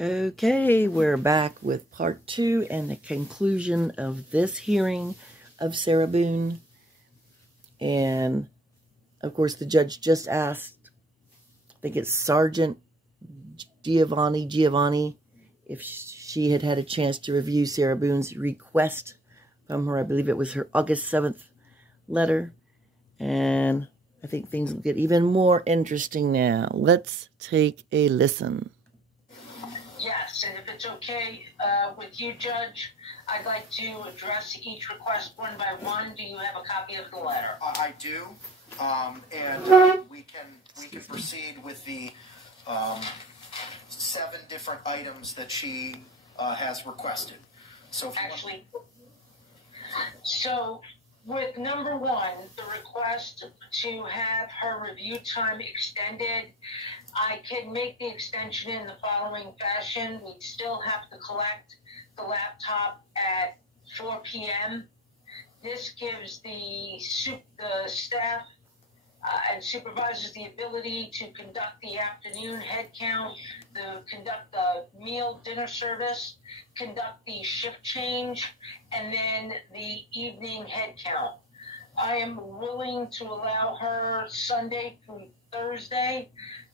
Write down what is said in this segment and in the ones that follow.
Okay, we're back with part 2 and the conclusion of this hearing of Sarah Boone. And, of course, the judge just asked, I think it's Sergeant Giovanni, if she had had a chance to review Sarah Boone's request from her. I believe it was her August 7th letter. And I think things will get even more interesting now. Let's take a listen. Yes, and if it's okay with you, Judge, I'd like to address each request one by one. Do you have a copy of the letter? I do, and we can proceed with the 7 different items that she has requested. So, so with number 1, the request to have her review time extended, I can make the extension in the following fashion. We'd still have to collect the laptop at 4 p.m. This gives the staff and supervisors the ability to conduct the afternoon head count, conduct the meal dinner service, conduct the shift change, and then the evening head count. I am willing to allow her Sunday through Thursday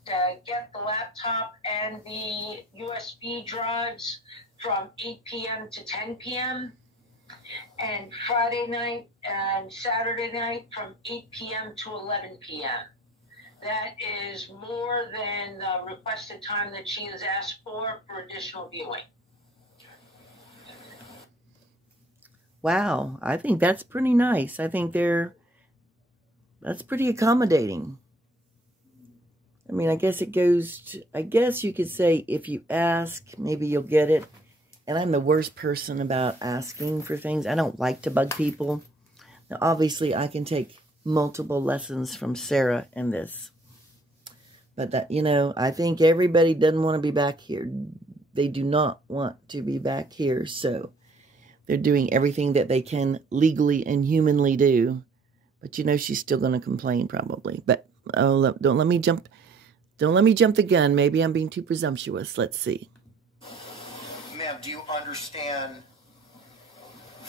to get the laptop and the USB drives from 8 p.m. to 10 p.m. and Friday night and Saturday night from 8 p.m. to 11 p.m. That is more than the requested time that she has asked for additional viewing. Wow, I think that's pretty nice. I think that's pretty accommodating. I mean, I guess it goes to, I guess you could say if you ask, maybe you'll get it. And I'm the worst person about asking for things. I don't like to bug people. Now, obviously, I can take multiple lessons from Sarah in this. But that, you know, I think everybody doesn't want to be back here. They do not want to be back here. So they're doing everything that they can legally and humanly do. But, you know, she's still going to complain probably. But, oh, don't let me jump the gun. Maybe I'm being too presumptuous. Let's see. Ma'am, do you understand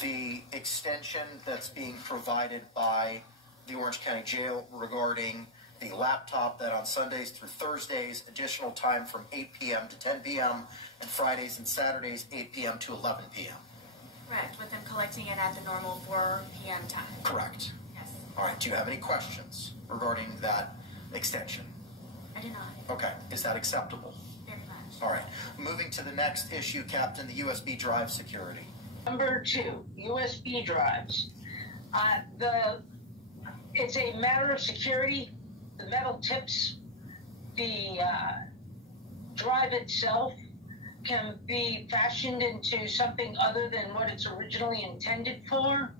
the extension that's being provided by the Orange County Jail regarding the laptop that on Sundays through Thursdays, additional time from 8 p.m. to 10 p.m., and Fridays and Saturdays, 8 p.m. to 11 p.m.? Correct, with them collecting it at the normal 4 p.m. time. Correct. Yes. All right, do you have any questions regarding that extension? I do not. Okay, is that acceptable? Very much. All right, moving to the next issue, Captain, the USB drive security. Number 2, USB drives. It's a matter of security. The metal tips, the drive itself can be fashioned into something other than what it's originally intended for.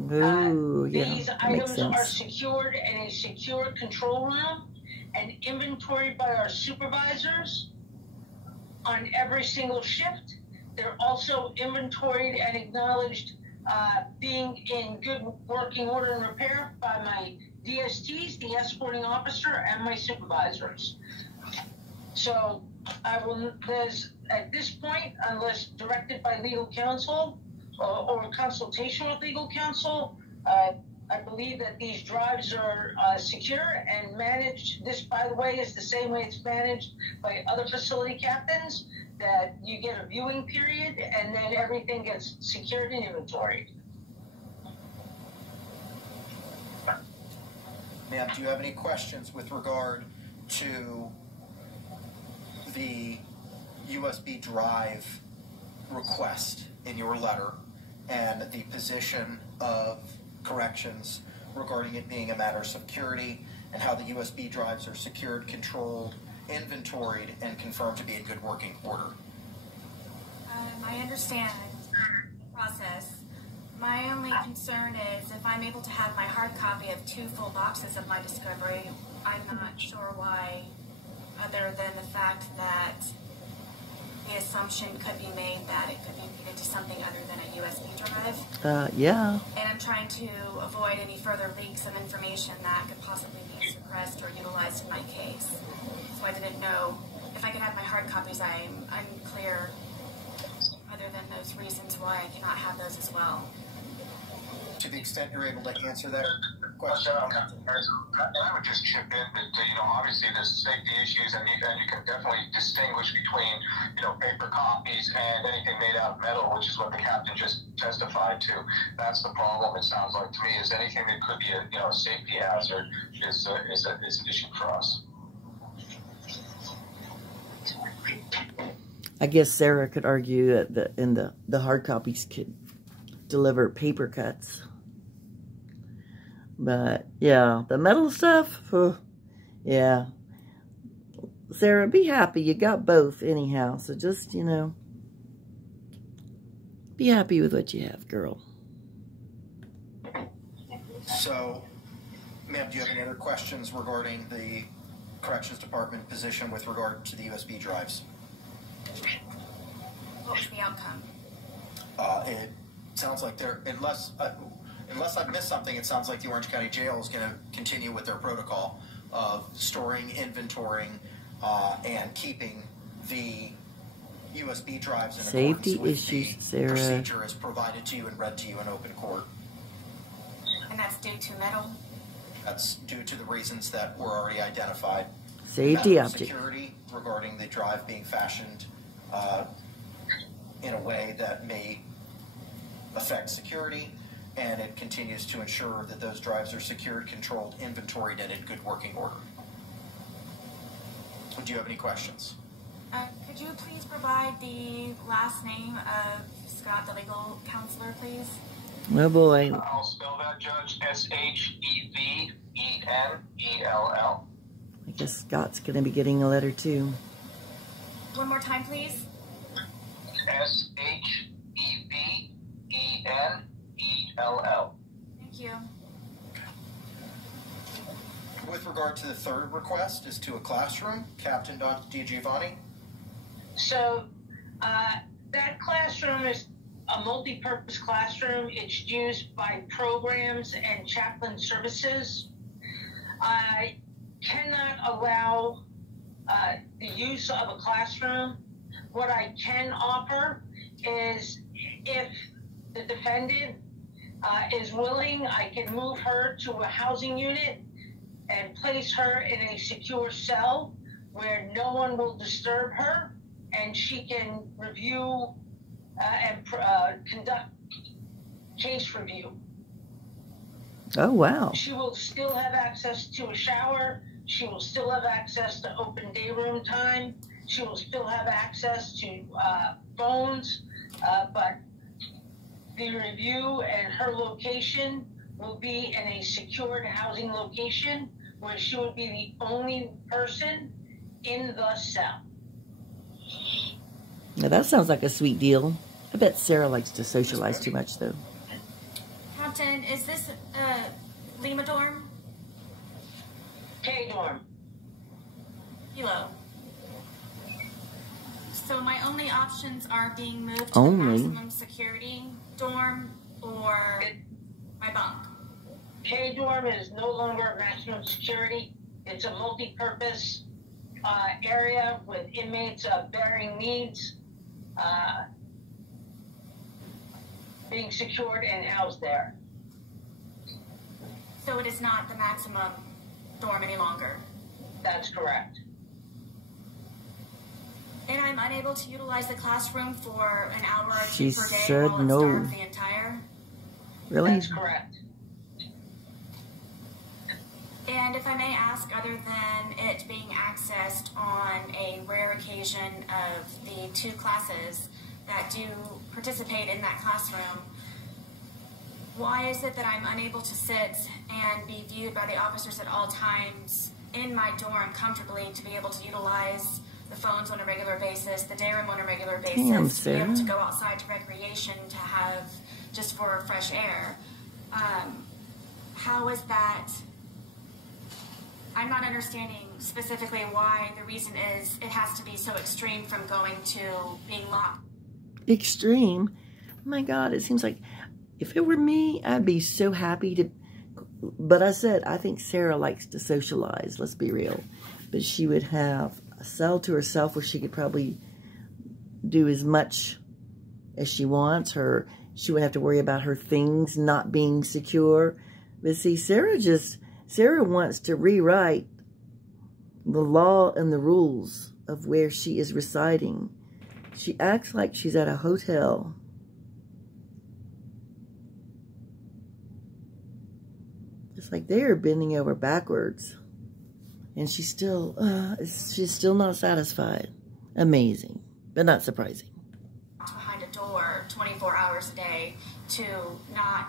Ooh, these items are secured in a secure control room and inventoried by our supervisors on every single shift. They're also inventoried and acknowledged being in good working order and repair by my DSTs, the escorting officer, and my supervisors. So at this point, unless directed by legal counsel or consultation with legal counsel, I believe that these drives are secure and managed. This, by the way, is the same way it's managed by other facility captains, that you get a viewing period and then everything gets secured and inventoried. Ma'am, do you have any questions with regard to the USB drive request in your letter and the position of corrections regarding it being a matter of security and how the USB drives are secured, controlled, inventoried, and confirmed to be in good working order? I understand the process. My only concern is if I'm able to have my hard copy of 2 full boxes of my discovery, I'm not sure why, other than the fact that the assumption could be made that it could be made into something other than a USB drive. Yeah. And I'm trying to avoid any further leaks of information that could possibly be suppressed or utilized in my case. So I didn't know if I could have my hard copies, I'm unclear other than those reasons why I cannot have those as well. To the extent you're able to answer that question. And I would just chip in that, obviously there's safety issues, and you can definitely distinguish between, paper copies and anything made out of metal, which is what the captain just testified to. That's the problem, it sounds like to me, is anything that could be a safety hazard is an issue for us. I guess Sarah could argue that the hard copies could deliver paper cuts. But, yeah, the metal stuff, yeah. Sarah, be happy. You got both anyhow. So just, be happy with what you have, girl. So, ma'am, do you have any other questions regarding the Corrections Department position with regard to the USB drives? What was the outcome? It sounds like they're, unless I've missed something, it sounds like the Orange County Jail is going to continue with their protocol of storing, inventorying, and keeping the USB drives in Safety accordance with issues, the Sarah. procedure as provided to you and read to you in open court. And that's due to metal? That's due to the reasons that were already identified. Safety Medical object. security regarding the drive being fashioned in a way that may affect security, and it continues to ensure that those drives are secured, controlled, inventoried, and in good working order. Do you have any questions? Could you please provide the last name of Scott, the legal counselor, please? Oh boy. I'll spell that, Judge. S-H-E-V-E-N-E-L-L. I guess Scott's going to be getting a letter too. One more time, please. S-H-E-V-E-N-E-L-L. Thank you. With regard to the third request, is to a classroom, Captain DiGiovanni. So that classroom is a multi-purpose classroom. It's used by programs and chaplain services. I cannot allow the use of a classroom. What I can offer is if the defendant is willing, I can move her to a housing unit and place her in a secure cell where no one will disturb her, and she can review and conduct case review. Oh, wow. She will still have access to a shower. She will still have access to open day room time. She will still have access to phones, but the review and her location will be in a secured housing location where she would be the only person in the cell. Now that sounds like a sweet deal. I bet Sarah likes to socialize too much, though. Captain, is this Lima dorm? K dorm. Kilo. So my only options are being moved to Only? the maximum security dorm or my bunk. K dorm is no longer maximum security. It's a multi-purpose area with inmates of varying needs being secured and housed there. So it is not the maximum dorm any longer. That's correct. And I'm unable to utilize the classroom for an hour or She two per day said while it's no. dark the entire. Really? That's correct. And if I may ask, other than it being accessed on a rare occasion of the two classes that do participate in that classroom, why is it that I'm unable to sit and be viewed by the officers at all times in my dorm comfortably to be able to utilize the phones on a regular basis, the day room on a regular basis, Damn, to be able to Sarah. go outside to recreation, to have just for fresh air? How is that? I'm not understanding specifically why the reason is it has to be so extreme from going to being locked. Extreme? My God, it seems like if it were me, I'd be so happy to... But I said, I think Sarah likes to socialize, let's be real. But she would have cell to herself where she could probably do as much as she wants. She wouldn't have to worry about her things not being secure. But see, Sarah wants to rewrite the law and the rules of where she is residing. She acts like she's at a hotel. It's like they're bending over backwards. And she's still not satisfied. Amazing, but not surprising. Behind a door 24 hours a day to not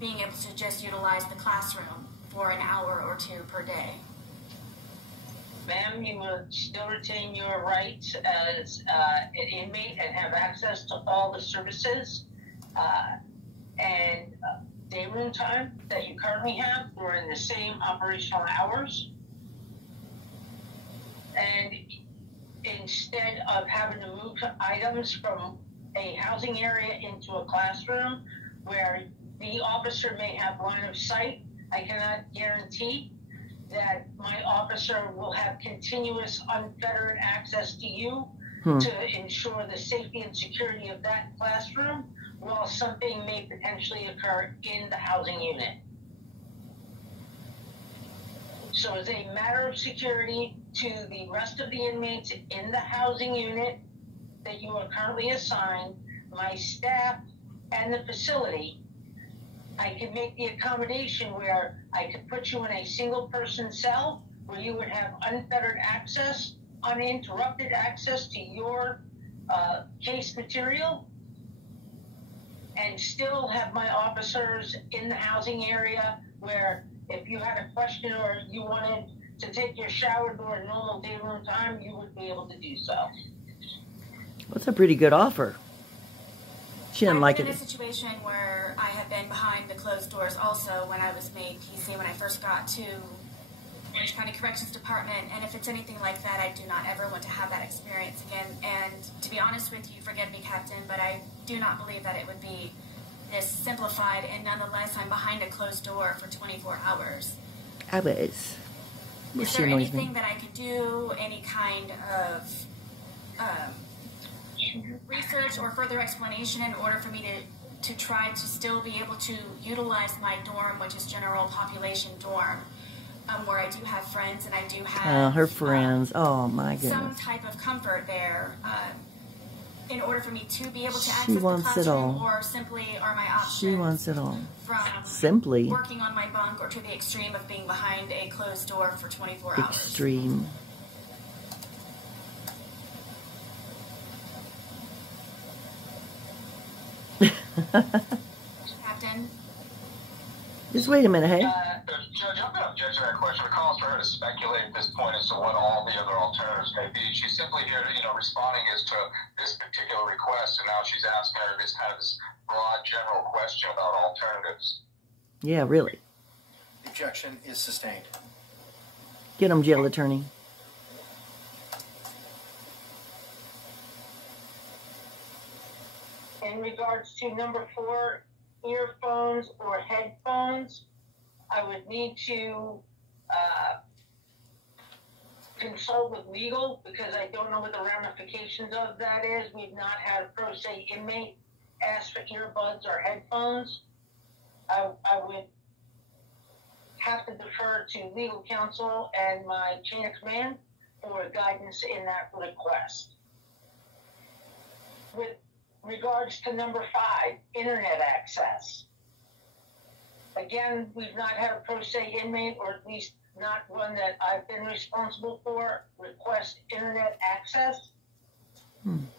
being able to just utilize the classroom for an hour or two per day. Ma'am, you will still retain your rights as an inmate and have access to all the services and day room time that you currently have during the same operational hours. And instead of having to move items from a housing area into a classroom where the officer may have line of sight, I cannot guarantee that my officer will have continuous unfettered access to you to ensure the safety and security of that classroom while something may potentially occur in the housing unit. So as a matter of security to the rest of the inmates in the housing unit that you are currently assigned, my staff and the facility, I can make the accommodation where I could put you in a single person cell where you would have unfettered access, uninterrupted access to your case material, and still have my officers in the housing area where if you had a question or you wanted to take your shower during normal day room time, you would be able to do so. That's a pretty good offer. She didn't like it. I've been in a situation where I have been behind the closed doors also when I was made PC when I first got to Orange County Corrections Department, and if it's anything like that, I do not ever want to have that experience again. And to be honest with you, forgive me, Captain, but I do not believe that it would be this simplified, and nonetheless, I'm behind a closed door for 24 hours. Hours. Is there anything that I could do, any kind of research or further explanation in order for me to try to still be able to utilize my dorm, which is general population dorm, where I do have friends and I do have her friends. Oh my goodness. Some type of comfort there, in order for me to be able to access She the wants it classroom, all. or simply are my options. She wants it all. From simply working on my bunk or to the extreme of being behind a closed door for 24 hours. Extreme. Captain? Just wait a minute, hey? Judge, I'm not judging that question. It calls for her to speculate at this point as to what all the other alternatives may be. She's simply here, responding as to this particular request, and now she's asking her this kind of this broad, general question about alternatives. Yeah, really. The objection is sustained. Get him, jail attorney. In regards to number 4, earphones or headphones, I would need to consult with legal because I don't know what the ramifications of that is. We've not had a pro se inmate ask for earbuds or headphones. I would have to defer to legal counsel and my chain of command for guidance in that request. With regards to number 5, internet access. Again, we've not had a pro se inmate, or at least not one that I've been responsible for, request internet access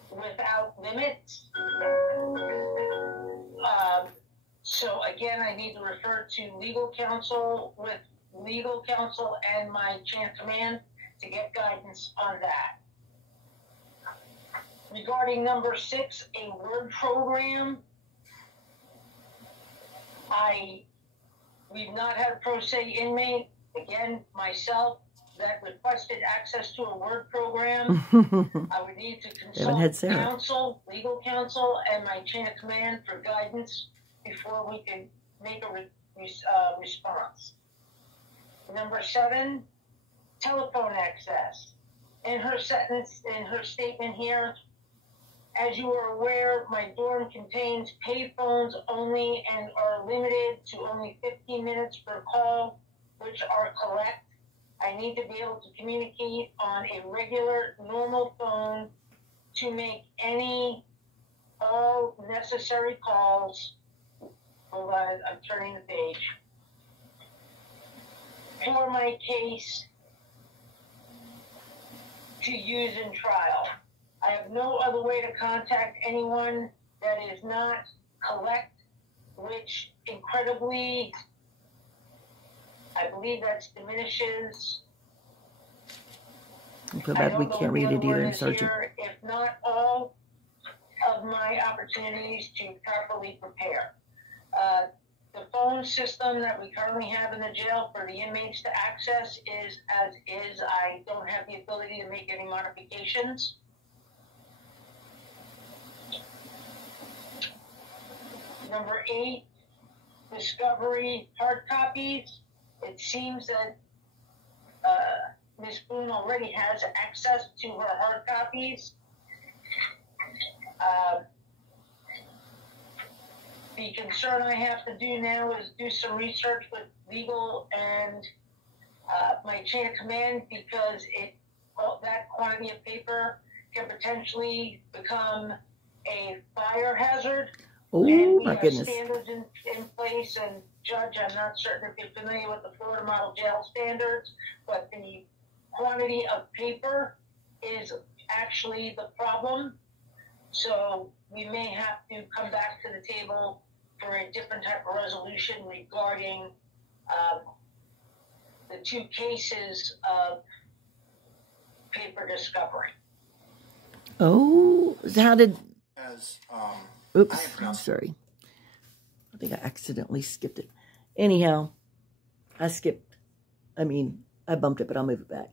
without limits. So again, I need to refer to legal counsel with legal counsel and my chain of command to get guidance on that. Regarding number 6, a word program, we've not had a pro se inmate, again, myself, that requested access to a word program. I would need to consult counsel, legal counsel, and my chain of command for guidance before we can make a response. Number 7, telephone access. in her sentence, in her statement here, as you are aware, my dorm contains payphones only and are limited to only 15 minutes per call, which are collect. I need to be able to communicate on a regular, normal phone to make all necessary calls. Hold on, I'm turning the page. For my case to use in trial. I have no other way to contact anyone that is not collect, which incredibly, I believe that diminishes. I feel bad we can't read it either, Sergeant. If not all of my opportunities to properly prepare. The phone system that we currently have in the jail for the inmates to access is as is. I don't have the ability to make any modifications. Number 8, discovery hard copies. It seems that Ms. Boone already has access to her hard copies. The concern I have to do now is do some research with legal and my chain of command, because that quantity of paper can potentially become a fire hazard. Oh, my goodness. We have standards in place, and Judge, I'm not certain if you're familiar with the Florida Model Jail standards, but the quantity of paper is actually the problem. So we may have to come back to the table for a different type of resolution regarding the 2 cases of paper discovery. Oh, how did... As, oops, sorry. I think I accidentally skipped it. Anyhow, I bumped it, but I'll move it back.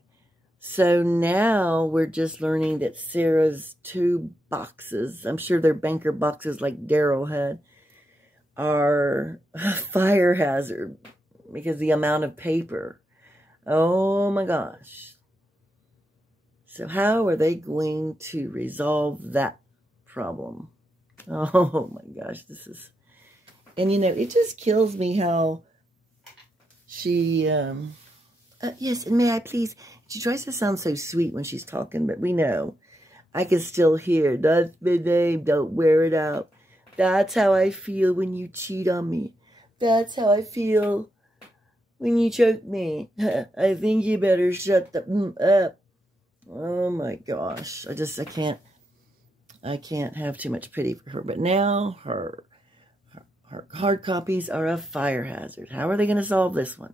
So now we're just learning that Sarah's 2 boxes, I'm sure they're banker boxes like Daryl had, are a fire hazard because the amount of paper. Oh my gosh. So how are they going to resolve that problem? Oh my gosh, this is... And you know, it just kills me how she... yes, and may I please... She tries to sound so sweet when she's talking, but we know. I can still hear, that's my name, don't wear it out. That's how I feel when you cheat on me. That's how I feel when you choke me. I think you better shut the up. Oh my gosh. I can't have too much pity for her. But now her hard copies are a fire hazard. How are they going to solve this one?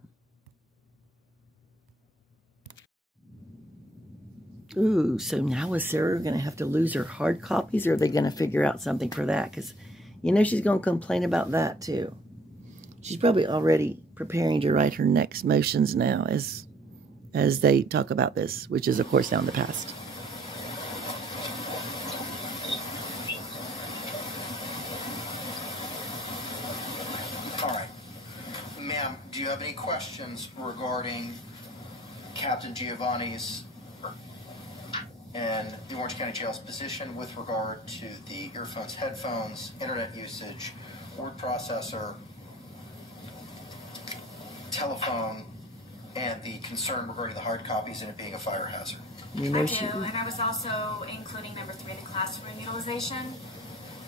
Ooh, so now is Sarah going to have to lose her hard copies, or are they going to figure out something for that? Because, you know, she's going to complain about that, too. She's probably already preparing to write her next motions now as they talk about this, which is, of course, now in the past. All right. Ma'am, do you have any questions regarding Captain Giovanni's and the Orange County Jail's position with regard to the earphones, headphones, internet usage, word processor, telephone, and the concern regarding the hard copies and it being a fire hazard? You know, I do, and I was also including number 3, the classroom utilization.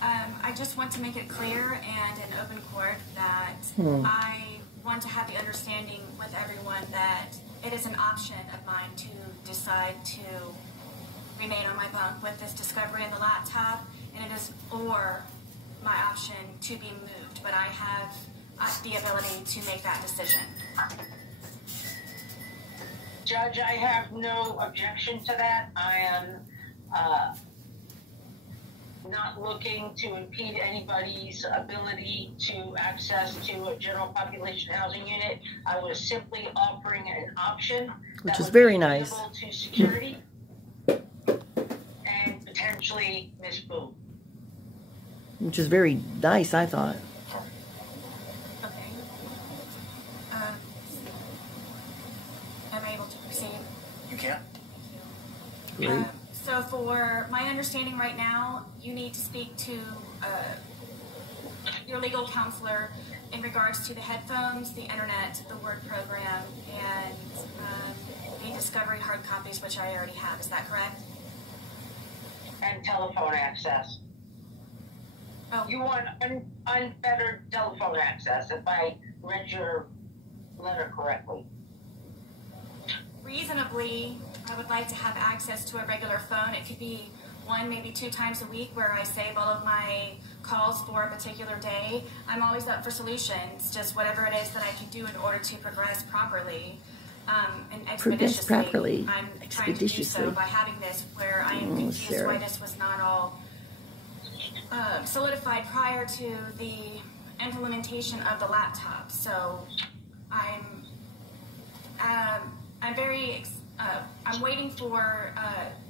I just want to make it clear and in open court that I want to have the understanding with everyone that it is an option of mine to decide to remain on my bunk with this discovery in the laptop, and it is or my option to be moved, but I have the ability to make that decision. Judge, I have no objection to that. I am not looking to impede anybody's ability to access to a general population housing unit. I was simply offering an option, which is very nice, to security and potentially Miss Boone. Which is very nice, I thought. Okay. Am I able to proceed? You can. Thank Great. So for my understanding right now, you need to speak to your legal counselor in regards to the headphones, the internet, the Word program, and the Discovery hard copies, which I already have. Is that correct? And telephone access. Oh. You want unfettered telephone access, if I read your letter correctly. Reasonably, I would like to have access to a regular phone. It could be 1, maybe 2 times a week where I save all of my calls for a particular day. I'm always up for solutions, just whatever it is that I can do in order to progress properly and expeditiously. Progress properly. I'm trying to do so by having this where I am confused Sarah. why this was not all solidified prior to the implementation of the laptop. So I'm I'm waiting for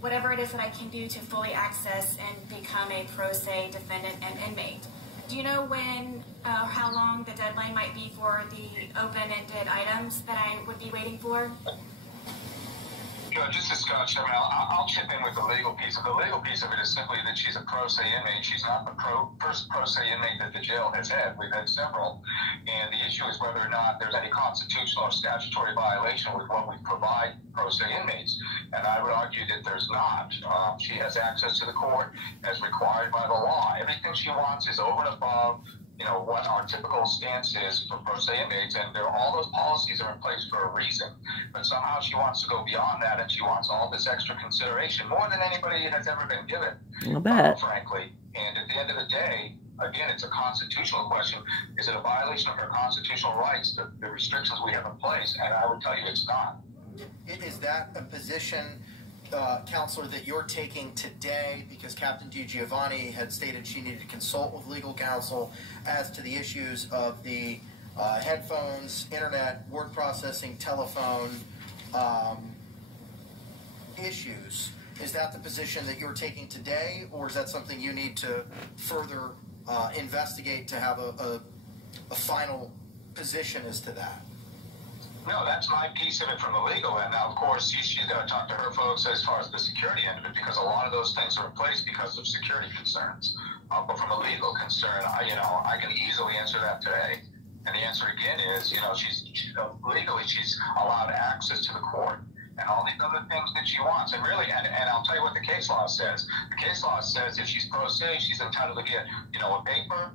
whatever it is that I can do to fully access and become a pro se defendant and inmate. Do you know when, how long the deadline might be for the open-ended items that I would be waiting for? Judge, this is Scott Sherman. I'll chip in with the legal piece. The legal piece of it is simply that she's a pro se inmate. She's not the first pro se inmate that the jail has had. We've had several. And the issue is whether or not there's any constitutional or statutory violation with what we provide pro se inmates. And I would argue that there's not. She has access to the court as required by the law. Everything she wants is over and above, you know, what our typical stance is for pro se inmates, and all those policies are in place for a reason. But somehow she wants to go beyond that, and she wants all this extra consideration, more than anybody has ever been given, I'll bet. frankly. And at the end of the day, again, it's a constitutional question. Is it a violation of her constitutional rights, the restrictions we have in place? And I would tell you it's not. Is that a position, Counselor, that you're taking today, because Captain DiGiovanni had stated she needed to consult with legal counsel as to the issues of the headphones, internet, word processing, telephone issues? Is that the position that you're taking today, or is that something you need to further investigate to have a final position as to that? No, that's my piece of it from the legal end. Now, of course, she's going to talk to her folks as far as the security end of it, because a lot of those things are in place because of security concerns. But from a legal concern, I can easily answer that today. And the answer again is, legally she's allowed access to the court and all these other things that she wants. And really, and I'll tell you what the case law says. The case law says if she's pro se, she's entitled to get, a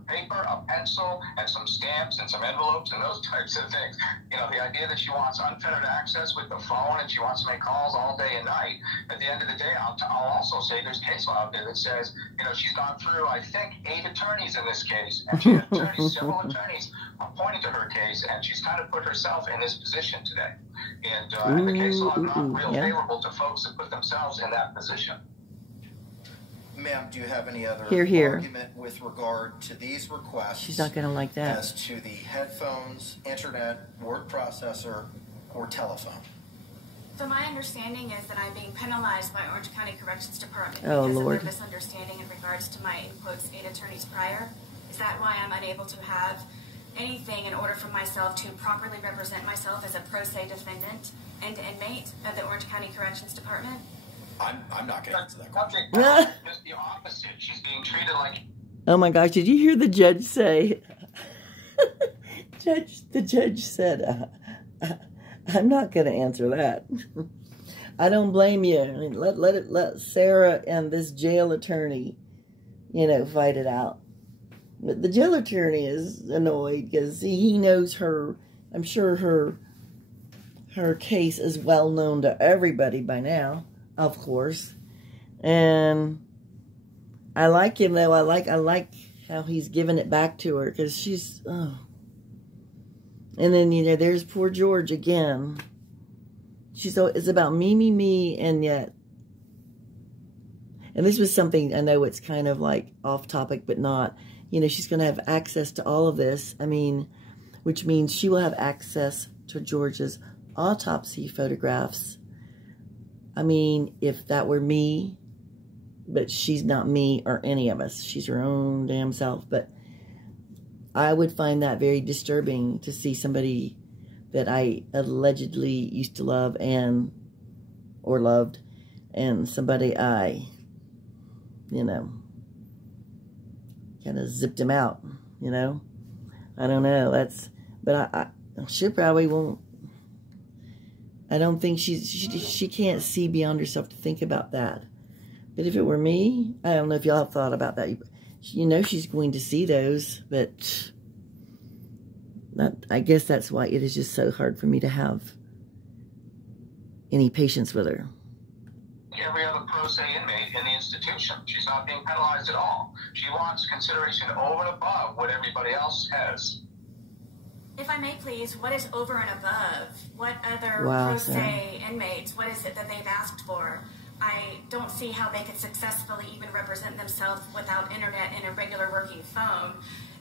paper, a pencil, and some stamps and some envelopes and those types of things. The idea that she wants unfettered access with the phone and she wants to make calls all day and night. At the end of the day, I'll also say there's case law out there that says, she's gone through, I think, 8 attorneys in this case. And she had several attorneys pointing to her case, and she's kind of put herself in this position today. And the case law is not real favorable to folks that put themselves in that position. Ma'am, do you have any other argument with regard to these requests? She's not going to like that. As to the headphones, internet, word processor, or telephone? So my understanding is that I'm being penalized by Orange County Corrections Department because of their misunderstanding in regards to my, in quotes, 8 attorneys prior. Is that why I'm unable to have anything in order for myself to properly represent myself as a pro se defendant and inmate of the Orange County Corrections Department? I'm not going to answer that question. Just the opposite. She's being treated like... Oh my gosh, did you hear the judge say? The judge said, I'm not going to answer that. I don't blame you. I mean, let Sarah and this jail attorney, fight it out. But the jail attorney is annoyed because he knows her. I'm sure her case is well known to everybody by now, of course. And I like him though. I like how he's giving it back to her because she's. Oh. And then there's poor George again. It's about me, and yet. And this was something I know it's kind of like off topic, but not. She's going to have access to all of this. I mean, which means she will have access to George's autopsy photographs. I mean, if that were me, but she's not me or any of us. She's her own damn self. But I would find that very disturbing to see somebody that I allegedly used to love or loved, and somebody I, you know, kind of zipped him out, you know. I don't know. But she probably won't. I don't think she can't see beyond herself to think about that. But if it were me, I don't know if y'all have thought about that. You know she's going to see those, but I guess that's why it is just so hard for me to have any patience with her. Every other pro se inmate in the institution. She's not being penalized at all. She wants consideration over and above what everybody else has. If I may please, what is over and above? What other pro se Sarah. inmates, what is it that they've asked for? I don't see how they could successfully even represent themselves without internet and a regular working phone.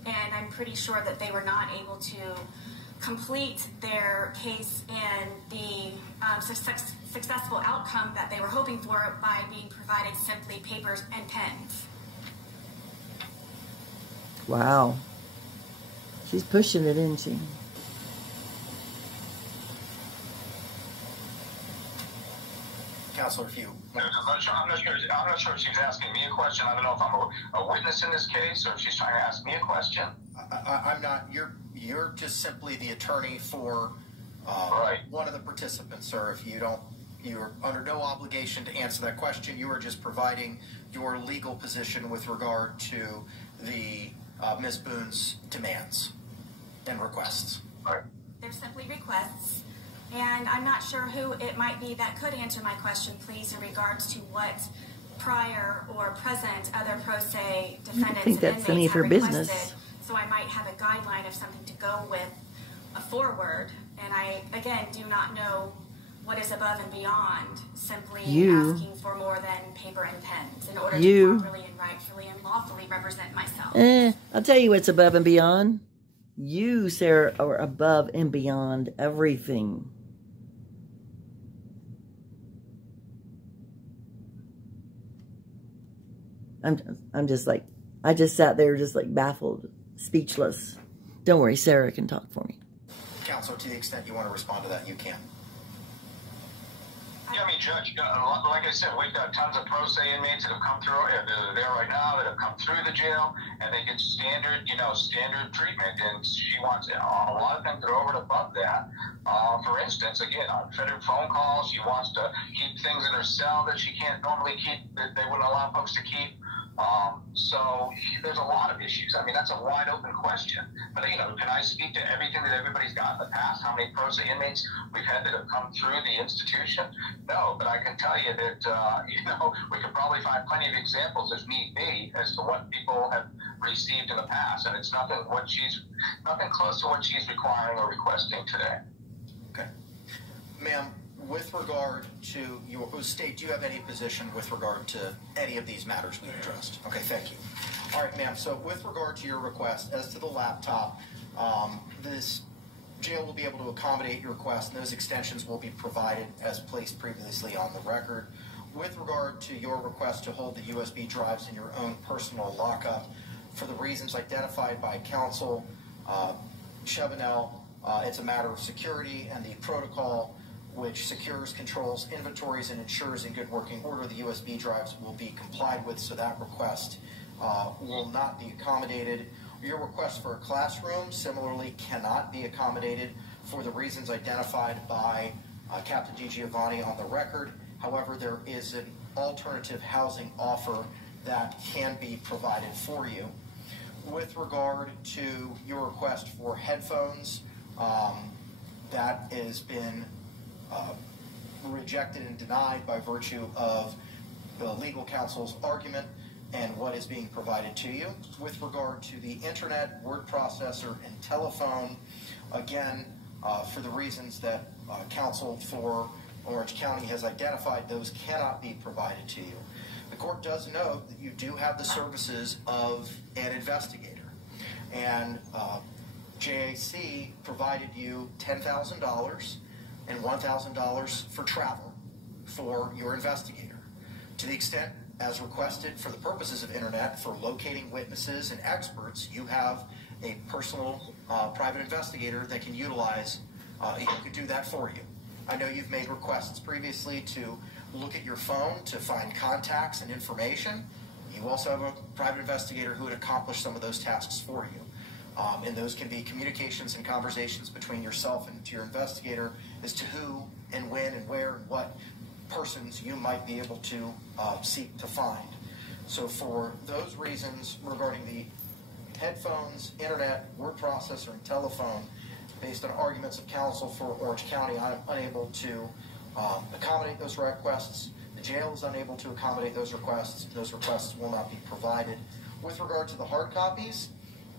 And I'm pretty sure that they were not able to complete their case and the successful outcome that they were hoping for by being provided simply papers and pens. Wow. She's pushing it, isn't she? Counselor, if you... I'm not sure if she's asking me a question. I don't know if I'm a witness in this case or if she's trying to ask me a question. I'm not. You're just simply the attorney for Right. one of the participants, sir. If you don't, you're under no obligation to answer that question. You are just providing your legal position with regard to the Ms. Boone's demands and requests. Right. They're simply requests. And I'm not sure who it might be that could answer my question, please, in regards to what prior or present other pro se defendants think and that's any of inmates her have business. requested. So I might have a guideline of something to go with a forward. And I, again, do not know what is above and beyond simply asking for more than paper and pens in order to properly and rightfully and lawfully represent myself. I'll tell you what's above and beyond. You, Sarah, are above and beyond everything. I'm just like, I just sat there just like baffled, speechless. Don't worry, Sarah can talk for me. Counselor, to the extent you want to respond to that, you can. Yeah, I mean, Judge, like I said, we've got tons of pro se inmates that have come through, that are there right now, that have come through the jail, and they get standard treatment, and she wants a lot of them that are over and above that. For instance, again, unfettered phone calls, she wants to keep things in her cell that she can't normally keep, that they wouldn't allow folks to keep. So there's a lot of issues. I mean, that's a wide open question. But, can I speak to everything that everybody's got in the past? How many pro se inmates we've had that have come through the institution? No, but I can tell you that, we could probably find plenty of examples as need be as to what people have received in the past. And it's nothing close to what she's requiring or requesting today. Okay. Ma'am, with regard to your state, do you have any position with regard to any of these matters being addressed? Okay, thank you. All right, ma'am. So with regard to your request, as to the laptop, this jail will be able to accommodate your request, and those extensions will be provided as placed previously on the record. With regard to your request to hold the USB drives in your own personal lockup, for the reasons identified by counsel, Chevenel, it's a matter of security and the protocol which secures, controls, inventories, and ensures in good working order the USB drives will be complied with, so that request will not be accommodated. Your request for a classroom similarly cannot be accommodated for the reasons identified by Captain DiGiovanni on the record. However, there is an alternative housing offer that can be provided for you. With regard to your request for headphones, that has been rejected and denied by virtue of the legal counsel's argument and what is being provided to you. With regard to the internet, word processor, and telephone, again, for the reasons that counsel for Orange County has identified, those cannot be provided to you. The court does note that you do have the services of an investigator, and JAC provided you $10,000 and $1,000 for travel for your investigator. To the extent, as requested for the purposes of internet, for locating witnesses and experts, you have a personal private investigator that can utilize, who could do that for you. I know you've made requests previously to look at your phone to find contacts and information. You also have a private investigator who would accomplish some of those tasks for you. And those can be communications and conversations between yourself and your investigator as to who and when and where and what persons you might be able to seek to find. So for those reasons regarding the headphones, internet, word processor, and telephone, based on arguments of counsel for Orange County, I'm unable to accommodate those requests. The jail is unable to accommodate those requests. Those requests will not be provided. With regard to the hard copies,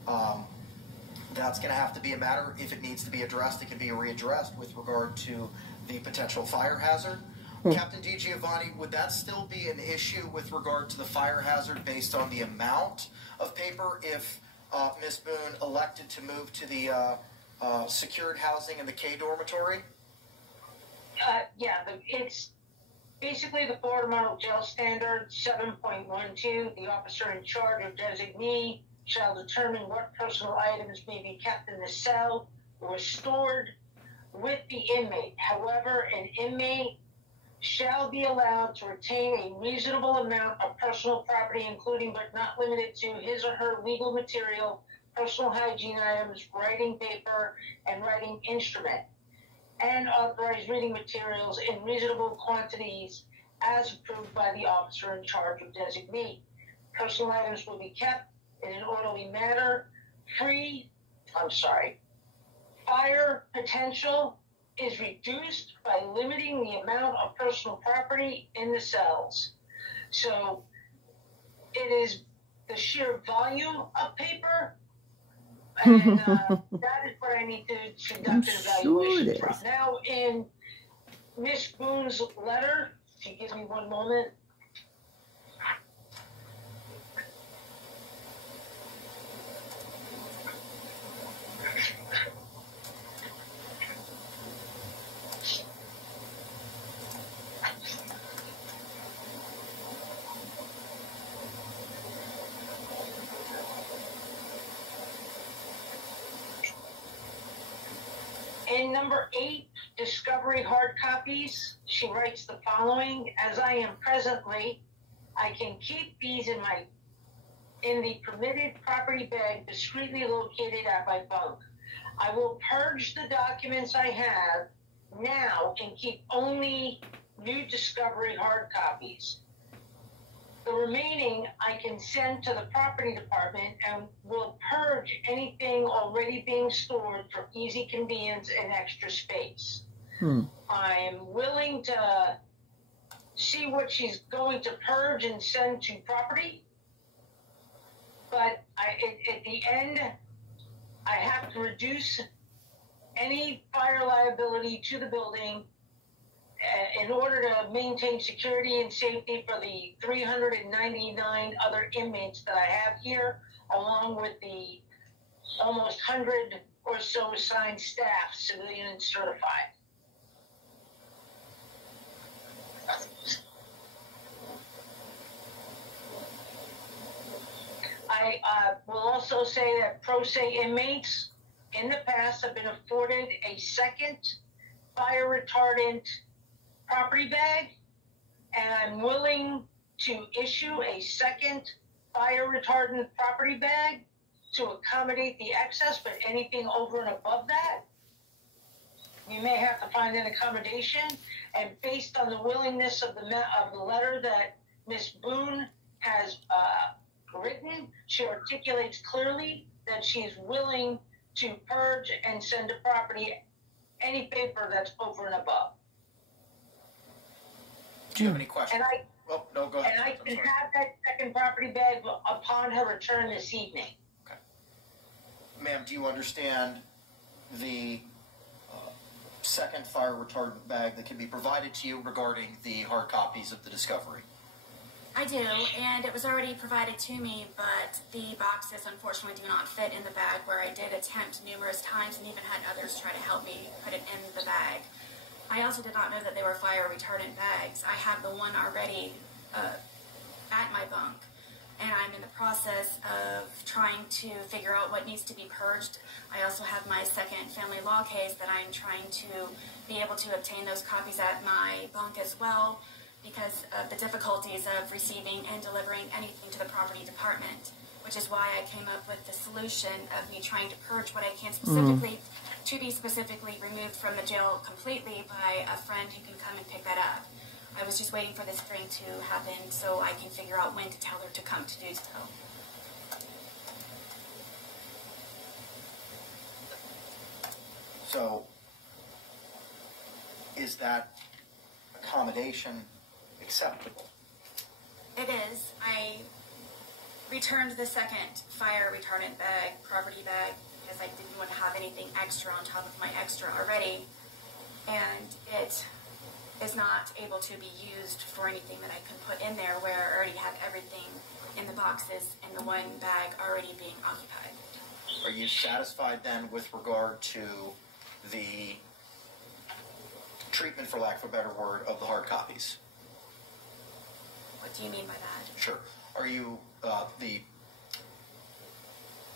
that's going to have to be a matter, if it needs to be addressed, it can be readdressed with regard to the potential fire hazard. Captain DiGiovanni, would that still be an issue with regard to the fire hazard based on the amount of paper if Ms. Boone elected to move to the secured housing in the K dormitory? Yeah, it's basically the Florida Model Jail Standard 7.12. The officer in charge or designee shall determine what personal items may be kept in the cell or stored with the inmate. However, an inmate shall be allowed to retain a reasonable amount of personal property, including but not limited to his or her legal material, personal hygiene items, writing paper, and writing instrument, and authorized reading materials in reasonable quantities as approved by the officer in charge or designee. Personal items will be kept in an orderly manner. Fire potential is reduced by limiting the amount of personal property in the cells. So it is the sheer volume of paper, and that is what I need to conduct an evaluation from. Now, in Miss Boone's letter, if you give me one moment. In number 8, discovery hard copies, she writes the following: as I am presently, I can keep these in the permitted property bag discreetly located at my bunk. I will purge the documents I have now and keep only new discovery hard copies. The remaining I can send to the property department and will purge anything already being stored for easy convenience and extra space. I'm willing to see what she's going to purge and send to property, but at the end, I have to reduce any fire liability to the building in order to maintain security and safety for the 399 other inmates that I have here, along with the almost 100 or so assigned staff, civilian and certified. I will also say that pro se inmates in the past have been afforded a second fire retardant property bag, and I'm willing to issue a second fire retardant property bag to accommodate the excess, but anything over and above that, we may have to find an accommodation. And based on the willingness of the letter that Ms. Boone has written, she articulates clearly that she is willing to purge and send to property any paper that's over and above. Do you have any questions? No, go ahead. And I can have that second property bag upon her return this evening. Okay. Ma'am, do you understand the second fire retardant bag that can be provided to you regarding the hard copies of the discovery? I do, and it was already provided to me, but the boxes unfortunately do not fit in the bag, where I did attempt numerous times and even had others try to help me put it in the bag. I also did not know that they were fire retardant bags. I have the one already at my bunk, and I'm in the process of trying to figure out what needs to be purged. I also have my second family law case that I'm trying to be able to obtain those copies at my bunk as well, because of the difficulties of receiving and delivering anything to the property department, which is why I came up with the solution of me trying to purge what I can specifically to be specifically removed from the jail completely by a friend who can come and pick that up. I was just waiting for this hearing to happen so I can figure out when to tell her to come to do so. So, is that accommodation acceptable? It is. I returned the second fire retardant bag, property bag, because I didn't want to have anything extra on top of my extra already. And it is not able to be used for anything that I can put in there where I already have everything in the boxes in the one bag already being occupied. Are you satisfied then with regard to the treatment, for lack of a better word, of the hard copies? What do you mean by that? Sure. Are you, the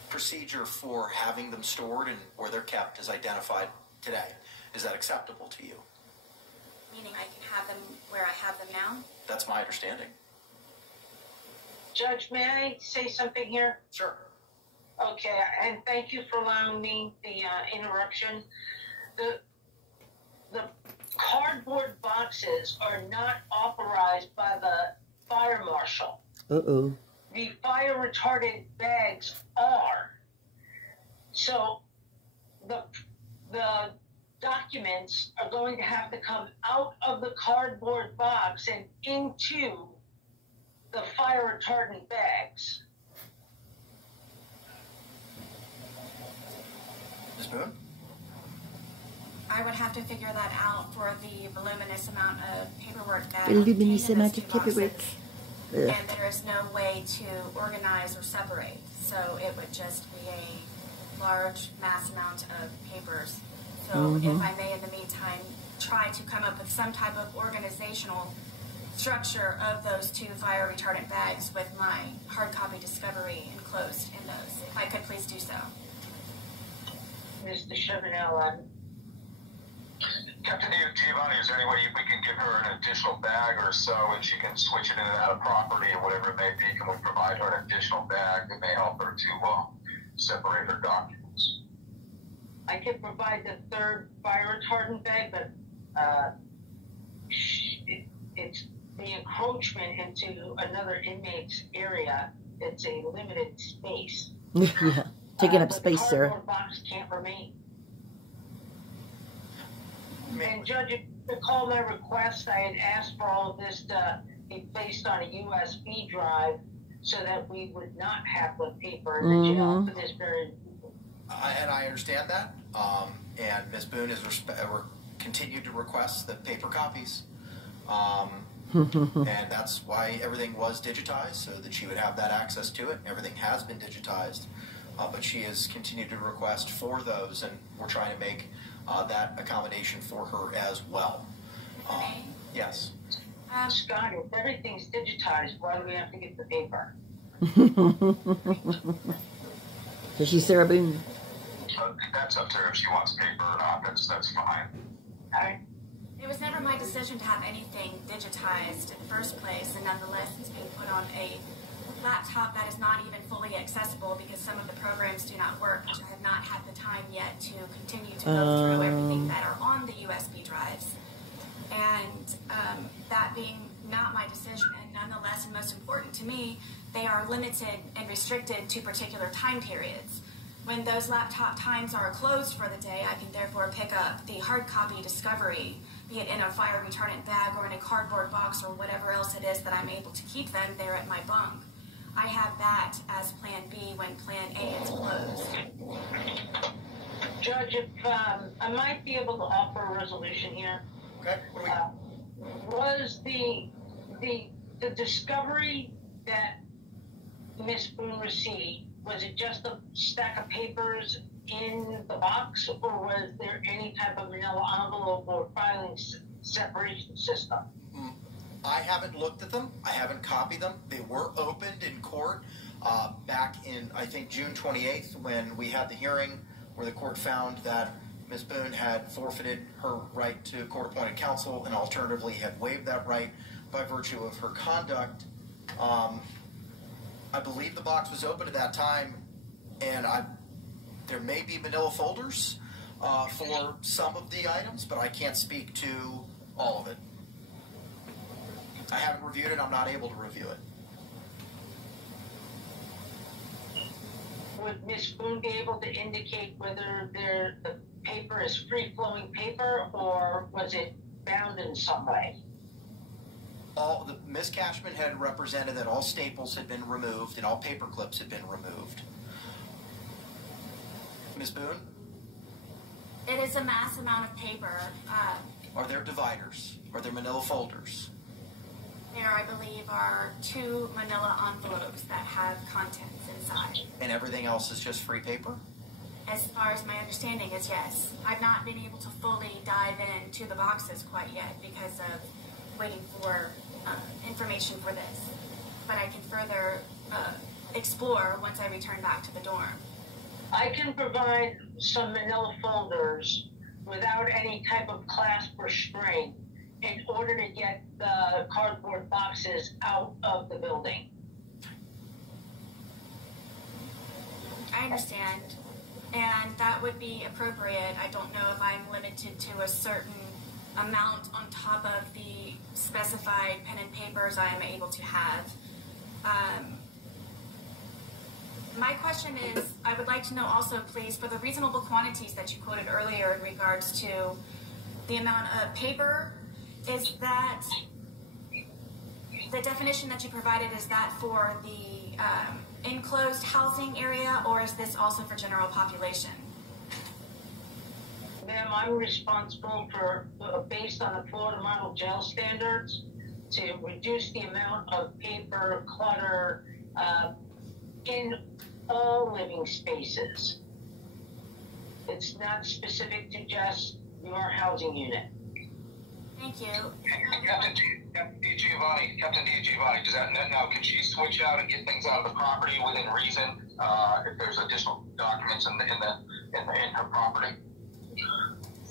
procedure for having them stored and where they're kept is identified today? Is that acceptable to you? Meaning I can have them where I have them now? That's my understanding. Judge, may I say something here? Sure. Okay, and thank you for allowing me the interruption. The cardboard boxes are not authorized by the fire marshal. Uh-oh. The fire retardant bags are. So the documents are going to have to come out of the cardboard box and into the fire retardant bags. Ms. Boone? I would have to figure that out for the voluminous amount of paperwork that Voluminous contained in amount those of two paperwork. boxes. Ugh. And there is no way to organize or separate. So it would just be a large mass amount of papers. So if I may, in the meantime, try to come up with some type of organizational structure of those two fire retardant bags with my hard copy discovery enclosed in those. If I could please do so. Mr. Chevronell, Captain Giovanni, is there any way we can give her an additional bag or so and she can switch it in and out of property or whatever it may be? Can we provide her an additional bag that may help her to separate her documents? I can provide the third fire retardant bag, but it's the encroachment into another inmate's area. It's a limited space. Yeah, taking up space, the sir. cardboard box can't remain. And Judge, if you recall my request, I had asked for all of this to be placed on a USB drive so that we would not have the paper in the jail for this very reason. And I understand that. And Ms. Boone has continued to request the paper copies. And that's why everything was digitized, so that she would have that access to it. Everything has been digitized. But she has continued to request for those, and we're trying to make that accommodation for her as well. Yes. Scott, if everything's digitized, why do we have to get the paper? So she's Sarah Boone. That's up to her if she wants paper or not. That's fine. All right. It was never my decision to have anything digitized in the first place, and nonetheless it's being put on a laptop that is not even fully accessible because some of the programs do not work, which I have not had the time yet to continue to go through everything that are on the USB drives. And that being not my decision, and nonetheless, and most important to me, they are limited and restricted to particular time periods. When those laptop times are closed for the day, I can therefore pick up the hard copy discovery, be it in a fire retardant bag or in a cardboard box or whatever else it is that I'm able to keep them there at my bunk. I have that as Plan B when Plan A is closed. Judge, if I might be able to offer a resolution here. Okay. What do we Was the discovery that Miss Boone received, was it just a stack of papers in the box, or was there any type of manila envelope or filing separation system? I haven't looked at them. I haven't copied them. They were opened in court back in, I think, June 28th when we had the hearing where the court found that Ms. Boone had forfeited her right to court-appointed counsel and alternatively had waived that right by virtue of her conduct. I believe the box was open at that time, and there may be manila folders for some of the items, but I can't speak to all of it. I haven't reviewed it. I'm not able to review it. Would Ms. Boone be able to indicate whether the paper is free-flowing paper or was it bound in some way? Ms. Cashman had represented that all staples had been removed and all paper clips had been removed. Ms. Boone? It is a mass amount of paper. Are there dividers? Are there manila folders? There, I believe, are 2 manila envelopes that have contents inside. And everything else is just free paper? As far as my understanding is, yes. I've not been able to fully dive into the boxes quite yet because of waiting for information for this. But I can further explore once I return back to the dorm. I can provide some manila folders without any type of clasp or string in order to get the cardboard boxes out of the building. I understand, and that would be appropriate. I don't know if I'm limited to a certain amount on top of the specified pen and papers I am able to have. My question is, I would like to know also, please, for the reasonable quantities that you quoted earlier in regards to the amount of paper, is that the definition that you provided, is that for the enclosed housing area, or is this also for general population? Ma'am, I'm responsible for, based on the Florida Model Jail standards, to reduce the amount of paper clutter in all living spaces. It's not specific to just your housing unit. Thank you. Captain Giovanni, does that now? Can she switch out and get things out of the property within reason? If there's additional documents in her property.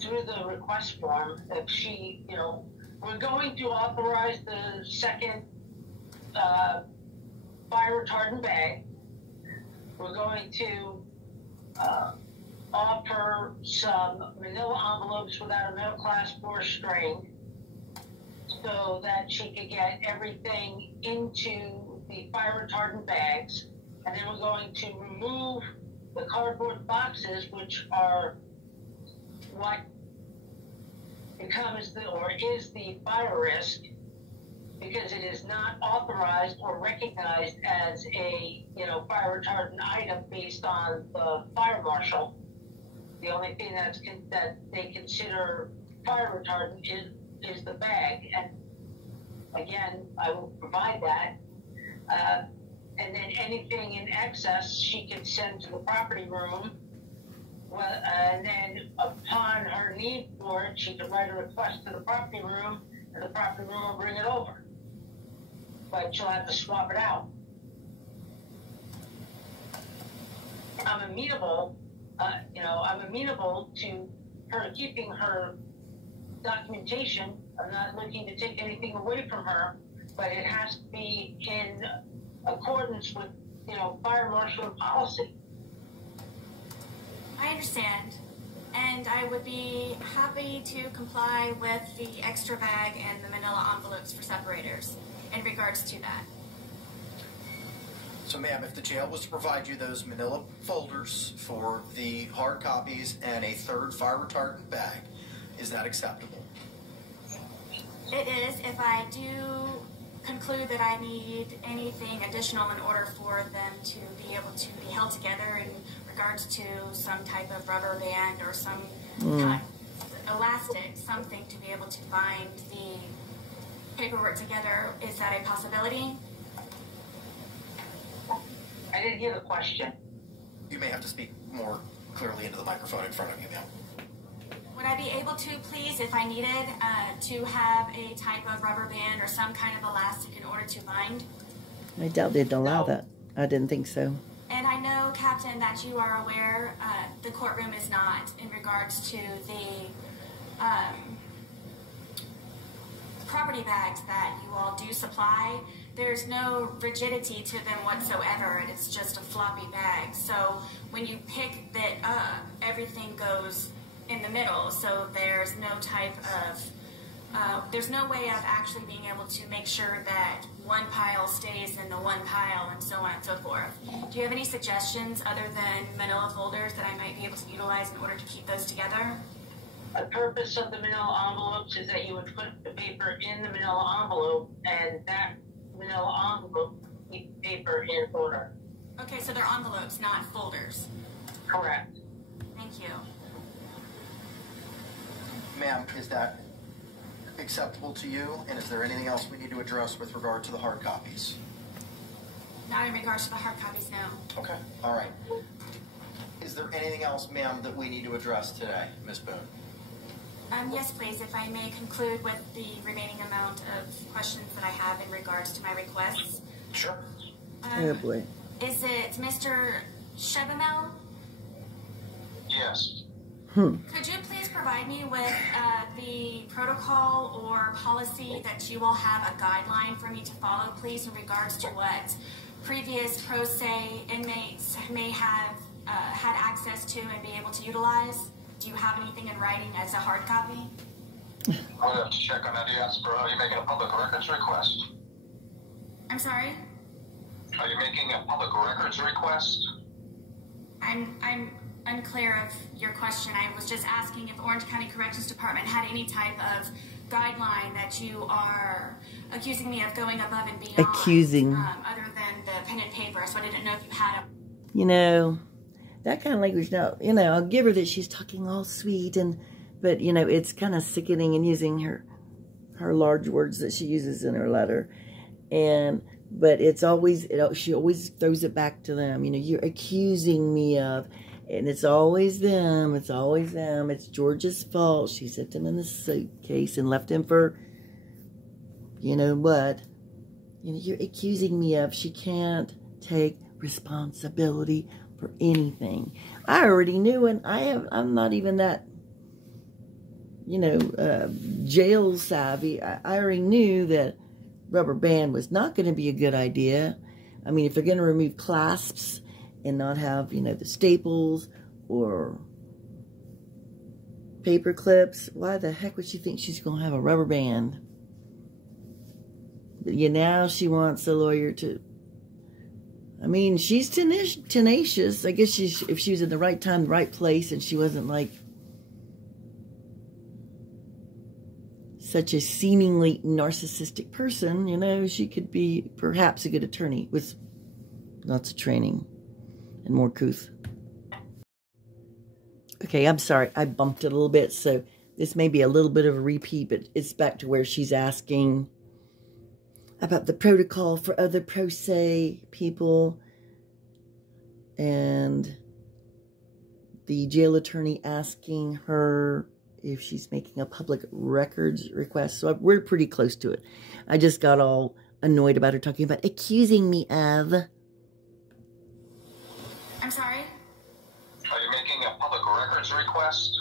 Through the request form, if she, we're going to authorize the second fire retardant bag. We're going to offer some manila envelopes without a middle class or string, so that she could get everything into the fire retardant bags. And then we're going to remove the cardboard boxes, which are what becomes is the fire risk, because it is not authorized or recognized as a fire retardant item based on the fire marshal. The only thing that they consider fire retardant is the bag, and again, I will provide that. And then anything in excess, she can send to the property room. Well, and then upon her need for it, she can write a request to the property room, and the property room will bring it over. But she'll have to swap it out. I'm amenable to her keeping her documentation. I'm not looking to take anything away from her, but it has to be in accordance with, fire marshal policy. I understand, and I would be happy to comply with the extra bag and the manila envelopes for separators in regards to that. So, ma'am, if the jail was to provide you those manila folders for the hard copies and a third fire retardant bag, is that acceptable? It is, if I do conclude that I need anything additional in order for them to be able to be held together in regards to some type of rubber band or some kind of elastic, something to be able to bind the paperwork together. Is that a possibility? I didn't hear the question. You may have to speak more clearly into the microphone in front of you, ma'am. Would I be able to, please, if I needed, to have a type of rubber band or some kind of elastic in order to bind? I doubt they'd allow that. I didn't think so. And I know, Captain, that you are aware the courtroom is not in regards to the property bags that you all do supply, there's no rigidity to them whatsoever. It's just a floppy bag. So when you pick that up, everything goes in the middle. So there's no type of, there's no way of actually being able to make sure that one pile stays in the one pile and so on and so forth. Do you have any suggestions other than manila folders that I might be able to utilize in order to keep those together? The purpose of the manila envelopes is that you would put the paper in the manila envelope, and that manila envelope would keep paper in order. Okay, so they're envelopes, not folders. Correct. Thank you. Ma'am, is that acceptable to you? And is there anything else we need to address with regard to the hard copies? Not in regards to the hard copies, no. Okay, all right. Is there anything else, ma'am, that we need to address today, Ms. Boone? Yes, please, if I may conclude with the remaining amount of questions that I have in regards to my requests. Sure. Oh boy. Is it Mr. Chevamel? Yes. Could you please provide me with the protocol or policy that you all have a guideline for me to follow, please, in regards to what previous pro se inmates may have had access to and be able to utilize? Do you have anything in writing as a hard copy? I'll have to check on that. Yes, but are you making a public records request? I'm sorry? Are you making a public records request? I'm unclear of your question. I was just asking if Orange County Corrections Department had any type of guideline that you are accusing me of going above and beyond. Accusing. Other than the pen and paper, so I didn't know if you had a... You know, that kind of language now, you know, I'll give her that she's talking all sweet, but, you know, it's kind of sickening and using her large words that she uses in her letter. But it's always, she always throws it back to them. You know, you're accusing me of, and it's always them. It's always them. It's George's fault. She sent him in the suitcase and left him for, you know what? You know, you're accusing me of. She can't take responsibility for anything. I already knew, and I'm not even that, you know, jail savvy. I already knew that rubber band was not going to be a good idea. I mean, if they're going to remove clasps and not have, you know, the staples or paper clips, why the heck would she think she's going to have a rubber band? But yeah, now she wants a lawyer to, I mean, she's tenacious. I guess if she was in the right time, the right place, and she wasn't like such a seemingly narcissistic person, you know, she could be perhaps a good attorney with lots of training and more couth. Okay, I'm sorry. I bumped it a little bit, so this may be a little bit of a repeat, but it's back to where she's asking about the protocol for other pro se people, and the jail attorney asking her if she's making a public records request. So we're pretty close to it. I just got all annoyed about her talking about accusing me of. I'm sorry? Are you making a public records request?